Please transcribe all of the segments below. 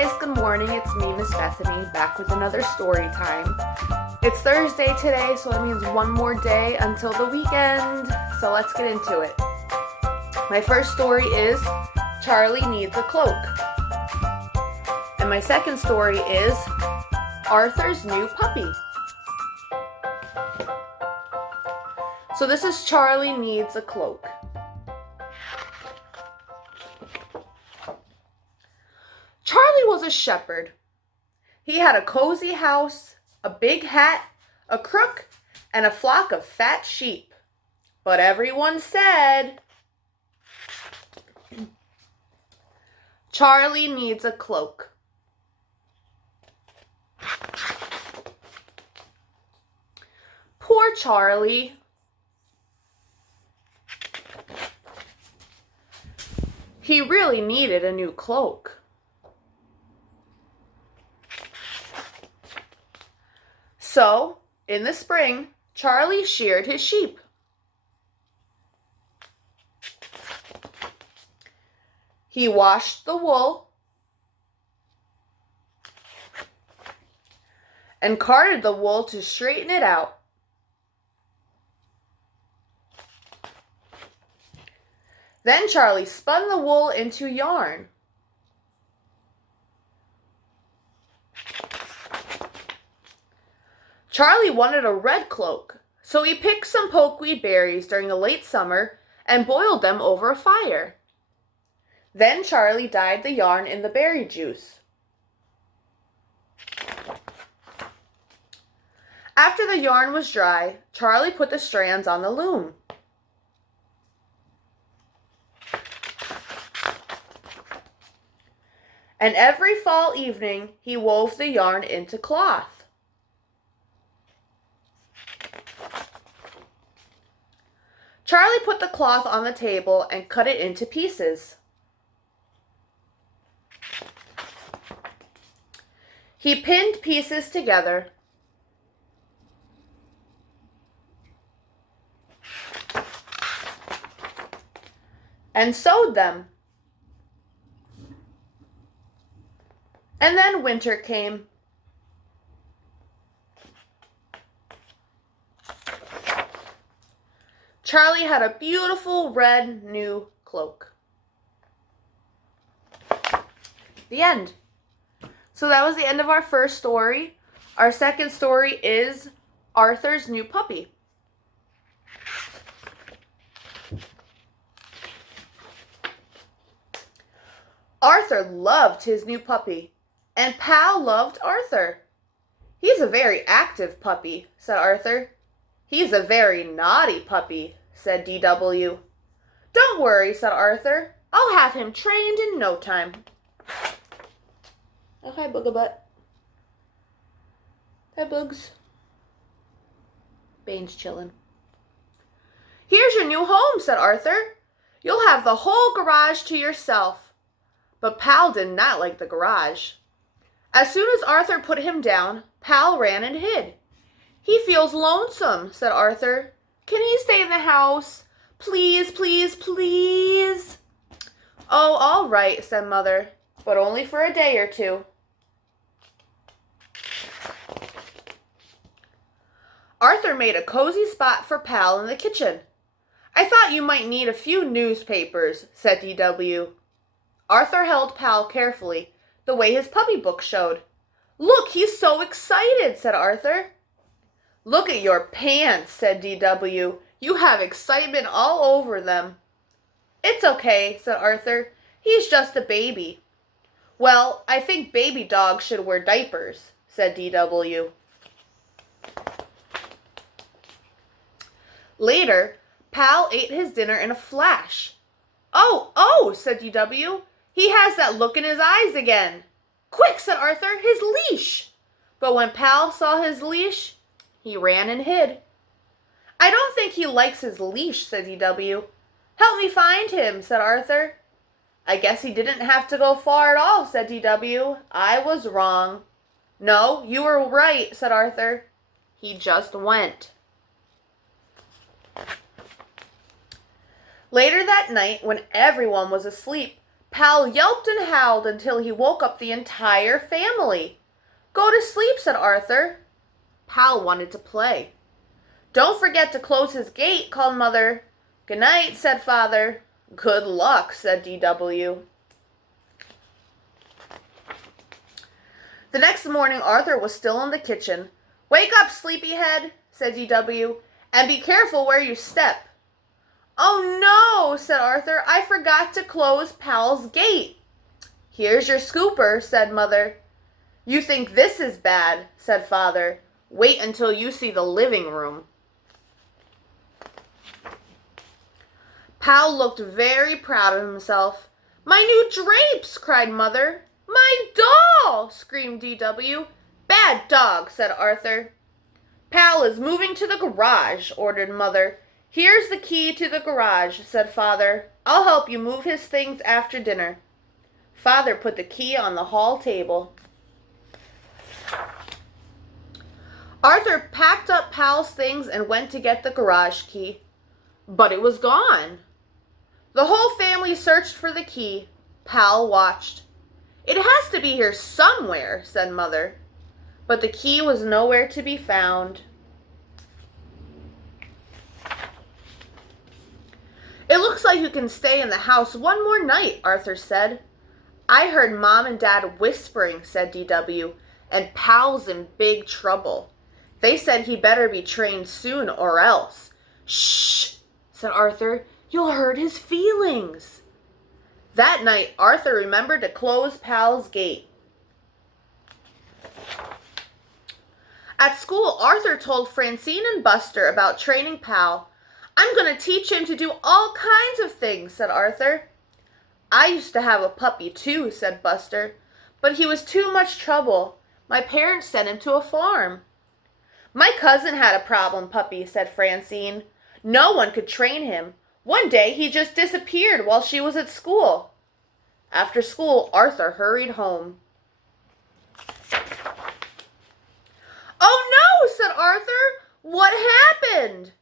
guys, good morning. It's me, Miss Bethany, back with another story time. It's Thursday today, so that means one more day until the weekend. So let's get into it. My first story is Charlie Needs a Cloak. And my second story is Arthur's New Puppy. So this is Charlie Needs a Cloak. Charlie was a shepherd. He had a cozy house, a big hat, a crook, and a flock of fat sheep. But everyone said, Charlie needs a cloak. Poor Charlie. He really needed a new cloak. So, in the spring, Charlie sheared his sheep. He washed the wool and carded the wool to straighten it out. Then Charlie spun the wool into yarn. Charlie wanted a red cloak, so he picked some pokeweed berries during the late summer and boiled them over a fire. Then Charlie dyed the yarn in the berry juice. After the yarn was dry, Charlie put the strands on the loom. And every fall evening, he wove the yarn into cloth. Charlie put the cloth on the table and cut it into pieces. He pinned pieces together and sewed them. And then winter came. Charlie had a beautiful red new cloak. The end. So that was the end of our first story. Our second story is Arthur's New Puppy. Arthur loved his new puppy, and Pal loved Arthur. He's a very active puppy, said Arthur. He's a very naughty puppy, said D.W. Don't worry, said Arthur. I'll have him trained in no time. Oh, hi, Boogabutt. Hi, Boogs. Bane's chillin'. Here's your new home, said Arthur. You'll have the whole garage to yourself. But Pal did not like the garage. As soon as Arthur put him down, Pal ran and hid. He feels lonesome, said Arthur. Can he stay in the house? Please, please, please. Oh, all right, said Mother, but only for a day or two. Arthur made a cozy spot for Pal in the kitchen. I thought you might need a few newspapers, said D.W. Arthur held Pal carefully, the way his puppy book showed. Look, he's so excited, said Arthur. Look at your pants, said D.W. You have excitement all over them. It's okay, said Arthur. He's just a baby. Well, I think baby dogs should wear diapers, said D.W. Later, Pal ate his dinner in a flash. Oh, said D.W. He has that look in his eyes again. Quick, said Arthur, his leash. But when Pal saw his leash, he ran and hid. I don't think he likes his leash, said D.W. Help me find him, said Arthur. I guess he didn't have to go far at all, said D.W. I was wrong. No, you were right, said Arthur. He just went. Later that night, when everyone was asleep, Pal yelped and howled until he woke up the entire family. Go to sleep, said Arthur. Pal wanted to play. Don't forget to close his gate, called Mother. Good night, said Father. Good luck, said D.W. The next morning, Arthur was still in the kitchen. Wake up, sleepyhead, said D.W., and be careful where you step. Oh no, said Arthur. I forgot to close Pal's gate. Here's your scooper, said Mother. You think this is bad, said Father. Wait until you see the living room. Pal looked very proud of himself. My new drapes, cried Mother. My doll, screamed D.W. Bad dog, said Arthur. Pal is moving to the garage, ordered Mother. Here's the key to the garage, said Father. I'll help you move his things after dinner. Father put the key on the hall table. Arthur packed up Pal's things and went to get the garage key. But it was gone. The whole family searched for the key. Pal watched. It has to be here somewhere, said Mother. But the key was nowhere to be found. It looks like you can stay in the house one more night, Arthur said. I heard Mom and Dad whispering, said D.W., and Pal's in big trouble. They said he better be trained soon or else. Shh, said Arthur. You'll hurt his feelings. That night, Arthur remembered to close Pal's gate. At school, Arthur told Francine and Buster about training Pal. I'm going to teach him to do all kinds of things, said Arthur. I used to have a puppy too, said Buster, but he was too much trouble. My parents sent him to a farm. My cousin had a problem puppy, said Francine. No one could train him. One day he just disappeared while she was at school. After school, Arthur hurried home. Oh no, said Arthur. What happened?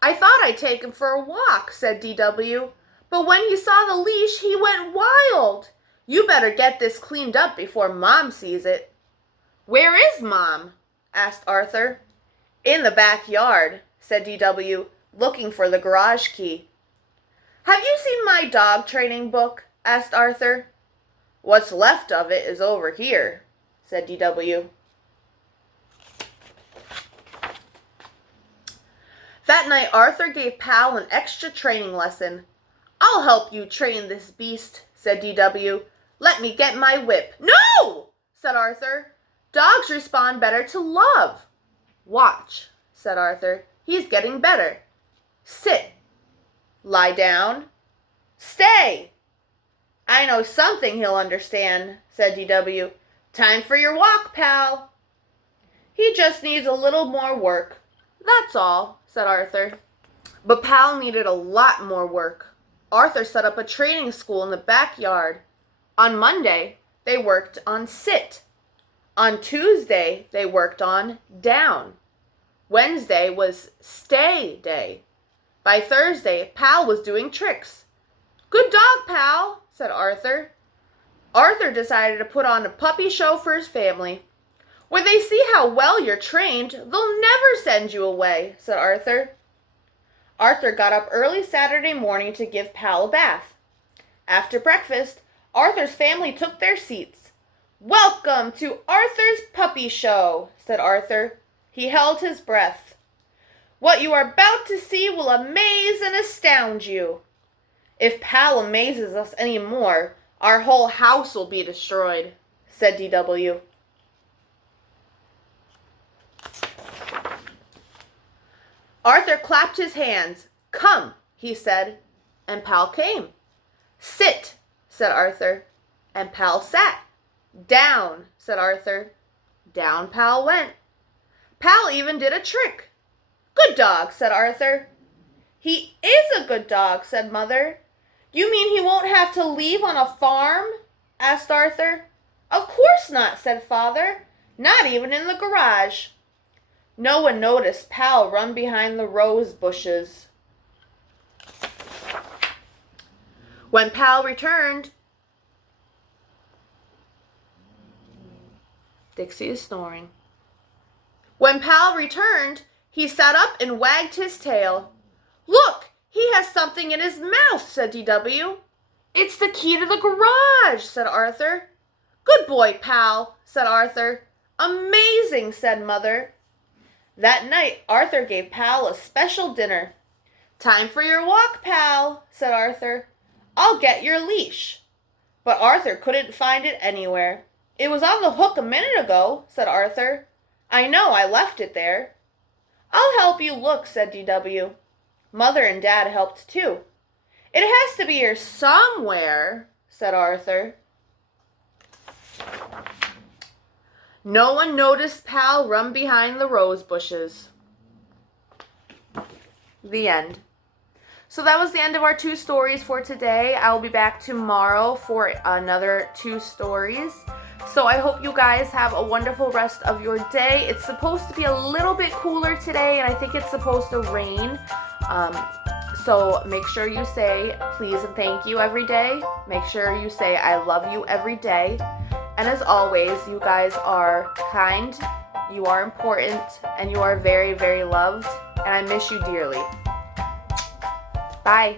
I thought I'd take him for a walk, said D.W., but when he saw the leash, he went wild. You better get this cleaned up before Mom sees it. Where is Mom? Asked Arthur. In the backyard, said D.W., looking for the garage key. Have you seen my dog training book? Asked Arthur. What's left of it is over here, said D.W. That night, Arthur gave Pal an extra training lesson. I'll help you train this beast, said D.W. Let me get my whip. No, said Arthur. Dogs respond better to love. Watch, said Arthur. He's getting better. Sit. Lie down. Stay. I know something he'll understand, said D.W. Time for your walk, Pal. He just needs a little more work. That's all, said Arthur. But Pal needed a lot more work. Arthur set up a training school in the backyard. On Monday, they worked on sit. On Tuesday, they worked on down. Wednesday was stay day. By Thursday, Pal was doing tricks. Good dog, Pal, said Arthur. Arthur decided to put on a puppy show for his family. When they see how well you're trained, they'll never send you away, said Arthur. Arthur got up early Saturday morning to give Pal a bath. After breakfast, Arthur's family took their seats. Welcome to Arthur's Puppy Show, said Arthur. He held his breath. What you are about to see will amaze and astound you. If Pal amazes us any more, our whole house will be destroyed, said D.W. Arthur clapped his hands. Come, he said, and Pal came. Sit, said Arthur, and Pal sat. Down, said Arthur. Down Pal went. Pal even did a trick. Good dog, said Arthur. He is a good dog, said Mother. You mean he won't have to leave on a farm? Asked Arthur. Of course not, said Father. Not even in the garage. No one noticed Pal run behind the rose bushes. When Pal returned, Dixie is snoring. When Pal returned, he sat up and wagged his tail. Look, he has something in his mouth, said DW. It's the key to the garage, said Arthur. Good boy, Pal, said Arthur. Amazing, said Mother. That night, Arthur gave Pal a special dinner. Time for your walk, Pal, said Arthur. I'll get your leash. But Arthur couldn't find it anywhere. It was on the hook a minute ago, said Arthur. I know, I left it there. I'll help you look, said DW. Mother and Dad helped too. It has to be here somewhere, said Arthur. No one noticed Pal run behind the rose bushes. The end. So that was the end of our 2 stories for today. I will be back tomorrow for another 2 stories. So I hope you guys have a wonderful rest of your day. It's supposed to be a little bit cooler today, and I think it's supposed to rain. So make sure you say please and thank you every day. Make sure you say I love you every day. And as always, you guys are kind, you are important, and you are very, very loved. And I miss you dearly. Bye.